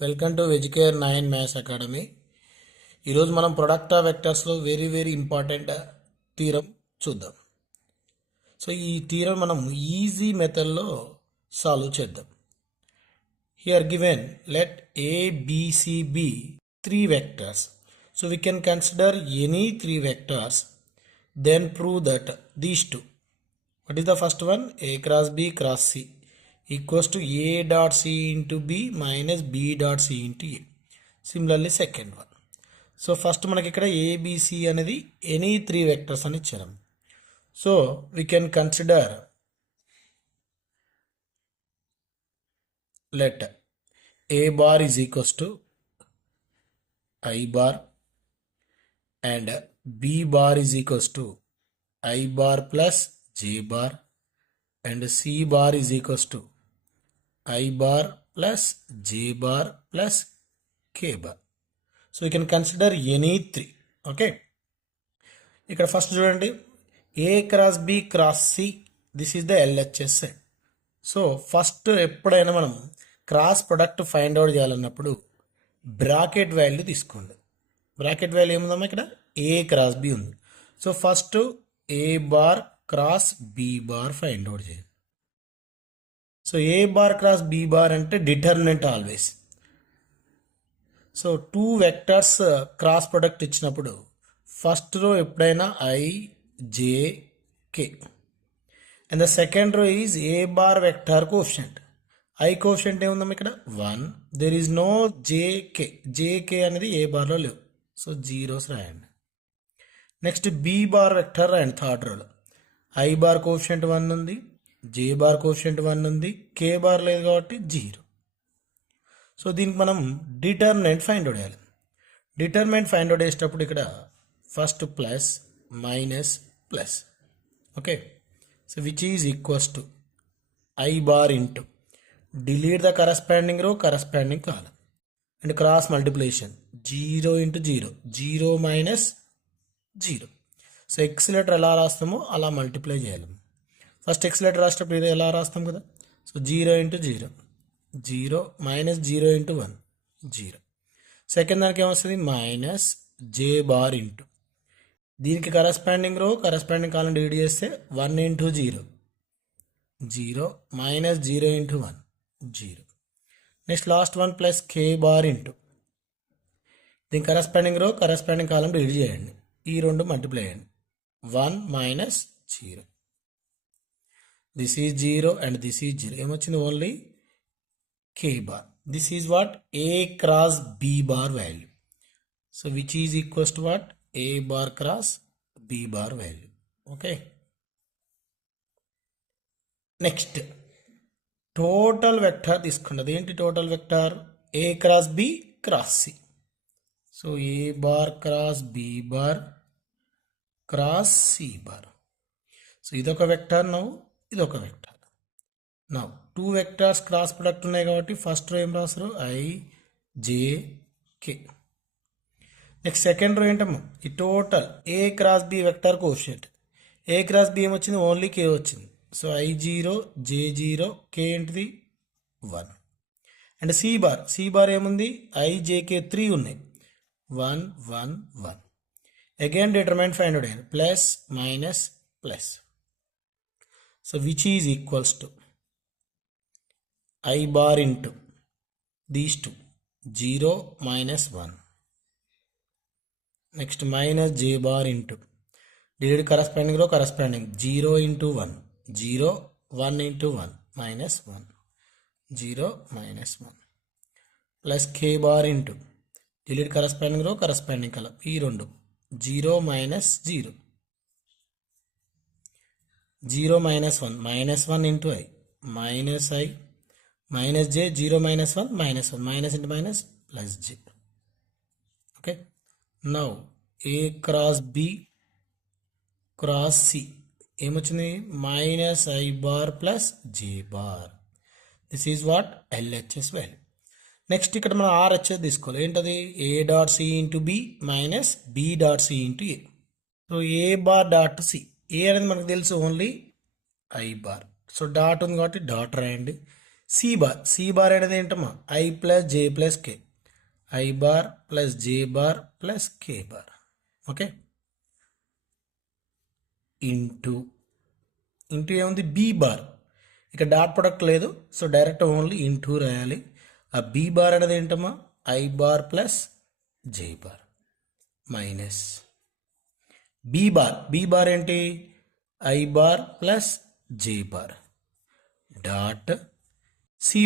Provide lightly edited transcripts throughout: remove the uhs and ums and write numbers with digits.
Welcome to వెజికేర్ 9 maths academy. ఈరోజు మనం ప్రొడక్ట్ ఆఫ్ వెక్టర్స్లో వెరీ ఇంపార్టెంట్ థీరం చూద్దాం. సో ఈ థీరం మనం ఈజీ మెథడ్లో సాల్వ్ చేద్దాం. Here given let A B C be 3 vectors. So we can consider any 3 vectors, then prove that these two. What is the first one? A cross B cross C equals to A dot C into B minus B dot C into A. Similarly second one. So first మనకి ఇక్కడ A B C అనేది any 3 vectors అని ఇచ్చారు. So we can consider let A bar is equals to I bar and B bar is equals to I bar plus J bar and C bar is equals to I bar plus J bar plus K bar. So you can consider any 3. Okay. ఇక్కడ first చూడండి, A cross B cross C, this is the LHS set. So first ఎప్పుడైనా మనం cross product find out చేయాలన్నప్పుడు bracket value తీసుకోండి. Bracket value ఏముందమ్మా, ఇక్కడ A cross B ఉంది. So first A bar cross B bar find out చేయాలి. So A bar cross B bar అంటే determinant always. So 2 vectors cross product ఇచ్చినప్పుడు first row ఎప్పుడైనా I J K and the second row is A bar vector coefficient. I coefficient ఏముందమ్మా ఇక్కడ 1. There is no JK. JK అనేది A బార్లో లేవు, so zeros రాయండి. Next B bar vector రాయండి third రోలో. ఐ బార్ కోఎఫిషియంట్ 1 ఉంది, జే బార్ కోఎఫిషియంట్ 1 ఉంది, కే బార్ లేదు కాబట్టి 0. సో దీనికి మనం డిటర్మినెంట్ ఫైండ్ అవుట్ చేయాలి. డిటర్మినెంట్ ఫైండ్ అవుట్ చేసేటప్పుడు ఇక్కడ first plus minus plus. Okay. So which is equals to I bar into delete the corresponding row, corresponding column and cross multiplication 0 into 0, 0 minus 0. So X letter ఎలా రాస్తామో అలా multiply చేయాలి. First X letter రాసేటప్పుడు ఇది ఎలా రాస్తాం కదా. So 0 into 0, 0 minus 0 into 1, 0. Second దానికి ఏమొస్తుంది, మైనస్ జే బార్ ఇంటూ దీనికి corresponding row corresponding column divide చేస్తే 1 into 0, 0 minus 0 into 1, 0. Next last one plus K bar into దీని corresponding row corresponding column divide చేయండి, ఈ రెండు మల్టిప్లై చేయండి, 1 minus 0. This is 0 and this is 0. ఏమొచ్చింది, only K bar. This is what A cross B bar value. So which is equals to what A bar cross B bar value. Okay. Next total vector తీసుకోండి. అదేంటి total vector, A cross B cross C. So A bar cross B bar cross C bar. So ఇదొక vector, నవ్వు ఇదొక vector. నవ్వు 2 vectors cross product ఉన్నాయి కాబట్టి first row ఏం రాస్తారు, I J K. Next second row ఏంటమ్మా, ఈ టోటల్ ఏ క్రాస్ బి వెక్టర్ కోఎఫిషియంట్. ఏ క్రాస్ బి ఏమొచ్చింది, ఓన్లీ కే వచ్చింది. సో I0, J0, K ఏంటిది 1. అండ్ సి బార్ ఏముంది, IJK 3 ఉన్నాయి, 1 1 1. అగైన్ డిటర్మినెంట్ ఫైండ్ అవుట్ అయ్యారు, plus minus plus. So which is equals to I bar into these 2, 0 minus 1. Next minus J bar into delete corresponding row corresponding 0 into 1, 0 1 into 1 minus 1, 0 minus 1 plus k bar into delete corresponding row corresponding column, ఈ రెండు 0 minus 0, 0 minus 1 minus 1 into I minus j, 0 minus 1 minus 1 minus into minus plus j. Okay. Now a cross b cross c ఏమొచ్చింది, minus I bar plus J bar. This is what LHS value. Next ఇక్కడ మనం RHS తీసుకోవాలి. ఏంటది, A dot C into B minus B dot C into A. So A bar dot C, A అనేది మనకు తెలుసు only I bar. So dot ఉంది కాబట్టి dot రాయండి. సి బార్ అనేది ఏంటమ్మా I plus J plus K, I bar plus J bar plus K bar. Okay, into ఏముంది B bar, ఇక డాట్ ప్రొడక్ట్ లేదు, సో డైరెక్ట్ ఓన్లీ ఇంటూ రాయాలి. ఆ బి బార్ అనేది ఏంటమ్మా I bar plus J bar minus B bar ఏంటి I bar plus J bar dot C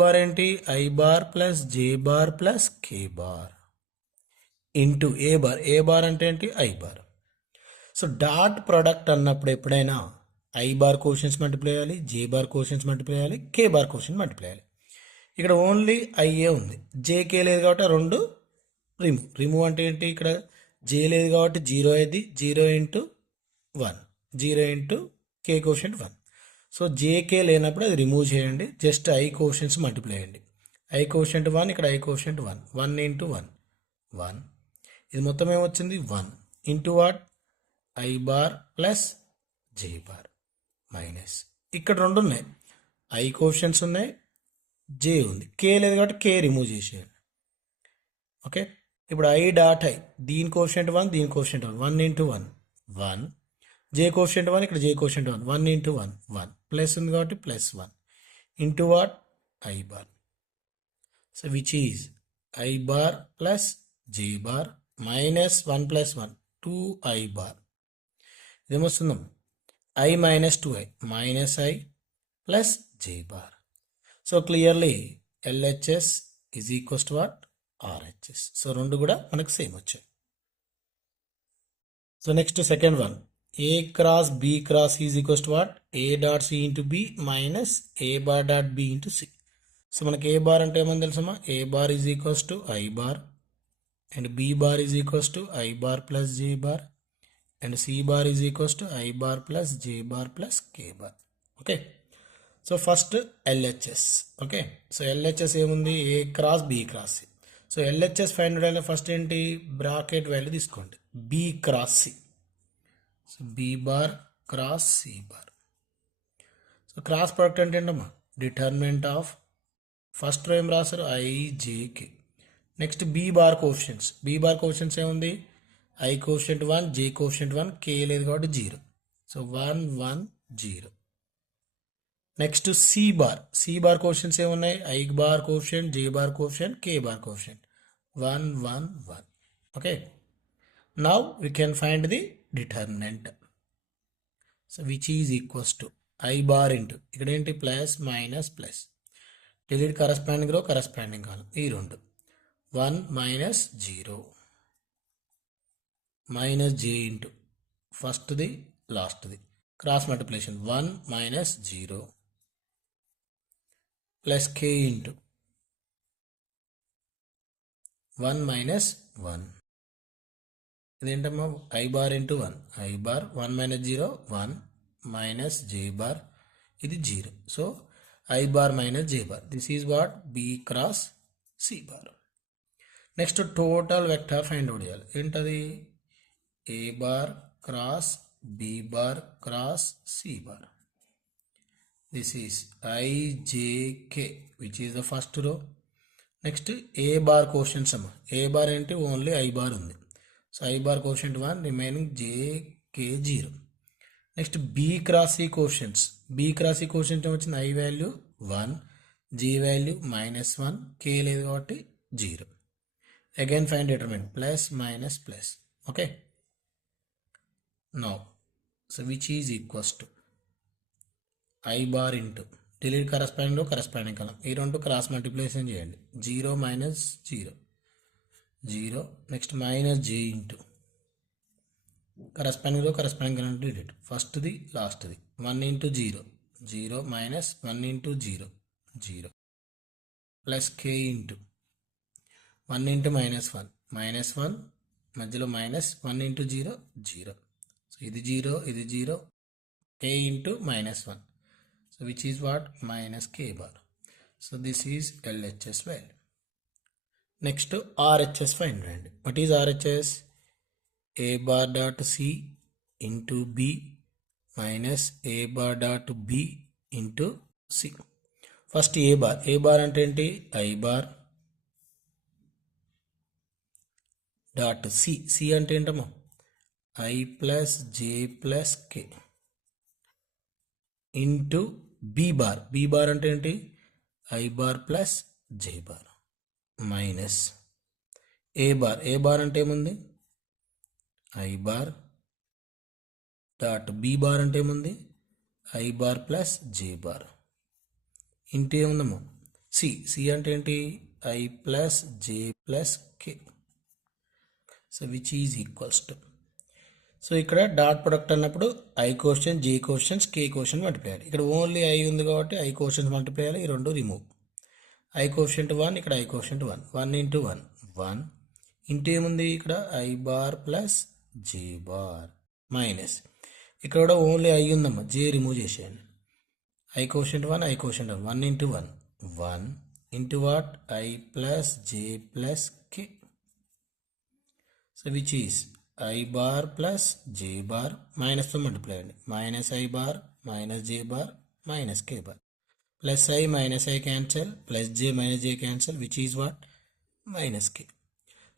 bar ఏంటి I bar plus J bar plus K bar into A bar అంటే ఏంటి I bar. So dot product అన్నప్పుడు ఎప్పుడైనా I bar cautions multiply చేయాలి, జే bar cautions multiply చేయాలి, కే bar caution multiply చేయాలి. ఇక్కడ only IA ఉంది, జేకే లేదు కాబట్టి ఆ రెండు రిమూవ్ అంటే ఏంటి ఇక్కడ జే లేదు కాబట్టి 0 అయింది, 0 ఇంటూ 1, 0 ఇంటూ కే కోషంట్ 1. సో జేకే లేనప్పుడు అది రిమూవ్ చేయండి, జస్ట్ ఐ కోషన్స్ మల్టిప్లై చేయండి. ఐ కోషంట్ 1, ఇక్కడ ఐ కోషంట్ 1, 1 ఇంటూ 1 1, ఇది మొత్తం ఏమొచ్చింది 1 into what I bar plus J bar minus ఇక్కడ రెండు ఉన్నాయి, ఐ కోషన్స్ ఉన్నాయి, జే ఉంది, కే లేదు కాబట్టి కే రిమూవ్ చేసేయండి. ఓకే, ఇప్పుడు ఐ డాట్ ఐ దీని కోషంట్ 1, దీని కోషంట్ 1, 1 ఇంటూ 1 1, జే కోషంట్ 1, ఇక్కడ జే కోషంట్ 1, 1 ఇంటూ 1 1, ప్లస్ ఉంది కాబట్టి plus 1 into what I bar. So which is I bar plus J bar minus 1 plus 1 2 I bar. ఇదేమొస్తుందాం I minus 2i minus I plus J bar. So clearly LHS is equals to what RHS. So రెండు కూడా మనకు same వచ్చాయి. So next second one, A cross B cross is equals to what A dot C into B minus A bar dot B into C. So మనకి A bar అంటే ఏమని తెలుసమ్మా A bar is equals to I bar and B bar is equals to I bar plus J bar and C bar is equals to I bar plus J bar plus K bar. Okay, so first LHS. Okay, so LHS ఏముంది A cross B cross C. So LHS find out first ఏంటి bracket value తీసుకోండి B cross C. సో B bar cross C bar. So cross product అంటే ఏంటమ్మా determinant of first row ఏం రాశారు IJK. Next B bar coefficients ఏముంది I quotient 1, J quotient 1, K లేదు కాబట్టి 0. సో 1 1 0. నెక్స్ట్ సి బార్ కోషన్స్ ఏమున్నాయి I bar quotient, J bar quotient, K bar quotient 1 1 1. Okay, now we can find the determinant. So which is equals to I bar into ఇక్కడ ఏంటి plus minus plus delete corresponding row corresponding column ఈ రెండు 1 minus 0 minus J into ఫస్ట్ది లాస్ట్ది cross multiplication 1 minus 0 plus K into 1 minus 1. ఇదేంటమ్మా I bar into 1 I bar 1 minus 0 1 minus J bar ఇది 0. So I bar minus J bar this is what B cross C bar. Next total vector find out చేయాలి ఏంటది A bar cross B bar cross C bar. This is IJK which is the first row. Next A bar quotient sum. A bar ante only I bar undi. So I bar quotient 1 remaining JK 0. Next B cross C quotients. B cross C quotient వచ్చింది I value 1, J value minus 1, K లేదు కాబట్టి 0. Again find determinant plus minus plus. Okay. Now, so which is equals to I bar into delete corresponding column ఈ రెండు cross multiplication చేయండి 0 minus 0 0 next minus J into corresponding column delete ఫస్ట్ది లాస్ట్ది 1 into 0 0 minus 1 into 0 0 plus K into 1 into minus 1 మధ్యలో minus 1 into 0 0. ఇది 0 ఇది 0 k into minus 1. So which is what minus k bar. So this is LHS value. Next RHS find out. What is RHS? A bar dot C into B minus A bar dot B into C. First A bar అంటే ఏంటి I bar dot C అంటే ఏంటమ్మా I plus J plus K into B bar అంటే ఏంటి I bar plus J bar minus A bar అంటే ఏముంది I bar dot B bar అంటే ఏముంది I bar plus J bar into ఏముందమ్మా C అంటే ఏంటి I plus J plus K so which is equals to so ఇక్కడ dot product అన్నప్పుడు I question J questions K question multiply చేయాలి ఇక్కడ only I ఉంది కాబట్టి ఐ క్వశ్చన్స్ మల్టిప్లై చేయాలి ఈ రెండు రిమూవ్ ఐ క్వశ్చంట్ 1 ఇక్కడ ఐ క్వశ్చంట్ 1 ఇంటూ 1 ఇంటూ ఏముంది ఇక్కడ I bar plus J bar minus ఇక్కడ కూడా ఓన్లీ ఐ ఉందమ్మా జే రిమూవ్ చేసేయండి ఐ క్వశ్చంట్ 1 into 1 into what I plus J plus K so which is I bar plus J bar మైనస్తో మల్టిప్లై అండి minus I bar minus J bar minus K bar plus I minus I cancel plus J minus J cancel which is what minus K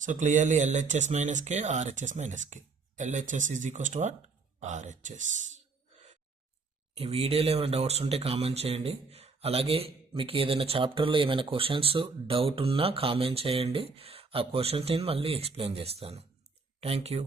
so clearly LHS minus K RHS minus K LHS is equals to what RHS ఈ వీడియోలో ఏమైనా doubts ఉంటే comment చేయండి అలాగే మీకు ఏదైనా చాప్టర్లో ఏమైనా క్వశ్చన్స్ డౌట్ ఉన్నా కామెంట్ చేయండి ఆ క్వశ్చన్స్ నేను మళ్ళీ ఎక్స్ప్లెయిన్ చేస్తాను థ్యాంక్ యూ